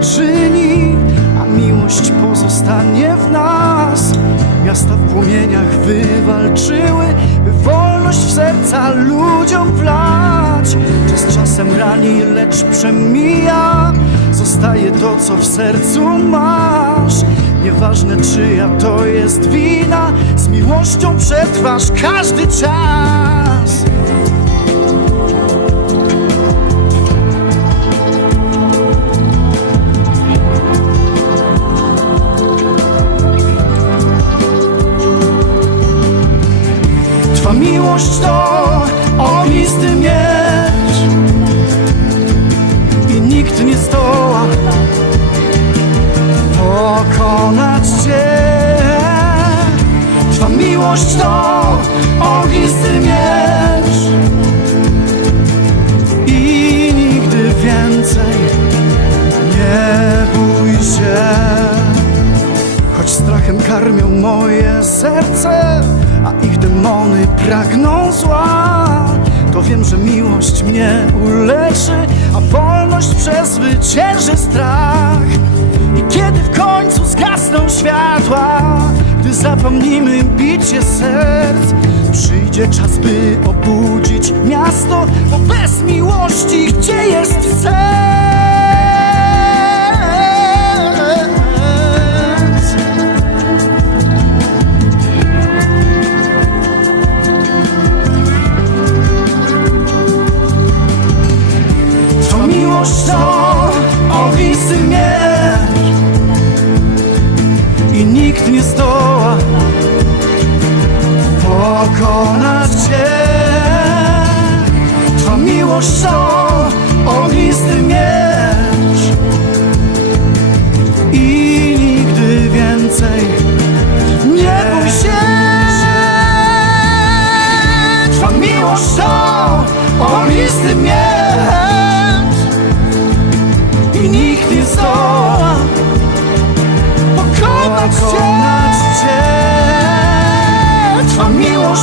czyni, a miłość pozostanie w nas. Miasta w płomieniach wywalczyły, by wolność w serca ludziom wlać. Czas czasem rani, lecz przemija, zostaje to, co w sercu masz. Nieważne czyja to jest wina, z miłością przetrwasz każdy czas. Miłość to ognisty miecz I nigdy więcej nie bój się Choć strachem karmią moje serce, a ich demony pragną zła, to wiem, że miłość mnie uleczy, a wolność przezwycięży strach. Zapomnimy bicie serc, przyjdzie czas, by obudzić miasto, bo bez miłości Cię Twa miłość to ognisty miecz. I nigdy więcej nie bój się. Twa miłość to ognisty miecz. I nikt nie zdoła pokonać, Cię. Twa miłość